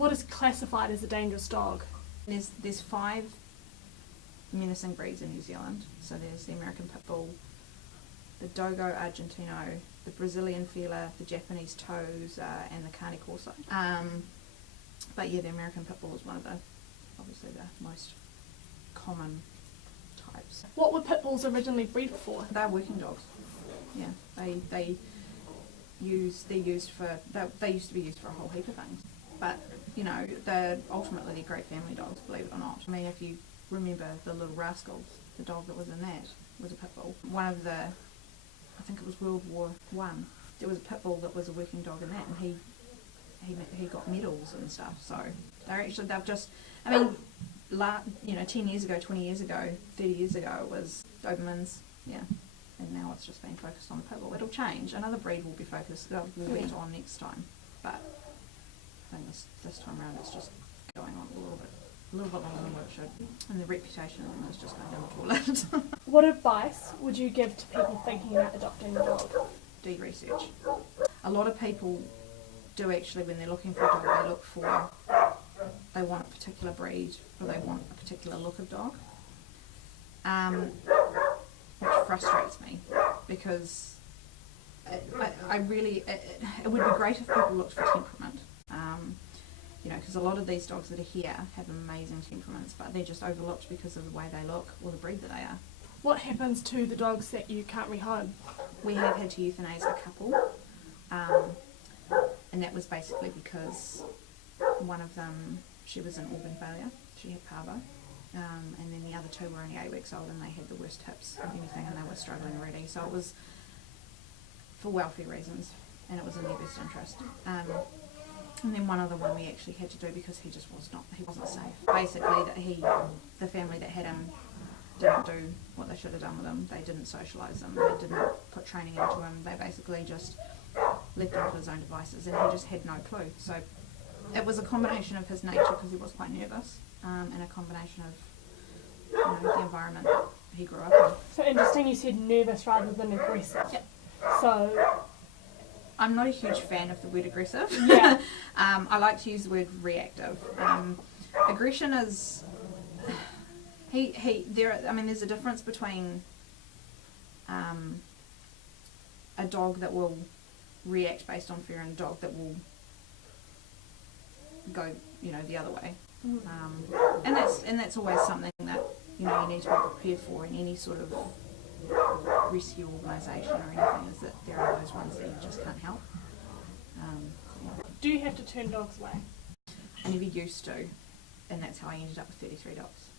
What is classified as a dangerous dog? There's 5 menacing breeds in New Zealand. So there's the American Pit Bull, the Dogo Argentino, the Brazilian Feller, the Japanese Toes, and the Cane Corso. But yeah, the American Pit Bull is one of obviously the most common types. What were pit bulls originally bred for? They're working dogs. Yeah, they used to be used for a whole heap of things. But you know, they're great family dogs, believe it or not. I mean, if you remember the Little Rascals, the dog that was in that was a pit bull. One of the, I think it was World War One. There was a pit bull that was a working dog in that, and he got medals and stuff. So they've just, I mean, 10 years ago, 20 years ago, 30 years ago, it was Dobermans, yeah. And now it's just been focused on the pit bull. It'll change. Another breed will be went on next time. But I think this time around it's just going on a little bit longer than what it should. And the reputation of them is just going down the toilet. What advice would you give to people thinking about adopting a dog? Do your research. A lot of people do actually, when they're looking for a dog, they want a particular breed or they want a particular look of dog. Which frustrates me because it would be great if people looked for temperament. Because a lot of these dogs that are here have amazing temperaments, but they're just overlooked because of the way they look or the breed that they are. What happens to the dogs that you can't rehome? We have had to euthanize a couple, and that was basically because one of them, she was an organ failure, she had parvo, and then the other 2 were only 8 weeks old and they had the worst hips of anything and they were struggling already. So it was for welfare reasons and it was in their best interest. And then one other one we actually had to do because he wasn't safe. Basically, the family that had him didn't do what they should have done with him. They didn't socialise him. They didn't put training into him. They basically just left him to his own devices, and he just had no clue. So it was a combination of his nature because he was quite nervous, and a combination of the environment that he grew up in. So interesting, you said nervous rather than aggressive. Yep. So I'm not a huge fan of the word aggressive. Yeah. I like to use the word reactive. Aggression is there's a difference between a dog that will react based on fear and a dog that will go the other way. And that's always something that you need to be prepared for in any sort of rescue organisation or anything, is that there are those ones that you just can't help. do you have to turn dogs away? I never used to, and that's how I ended up with 33 dogs.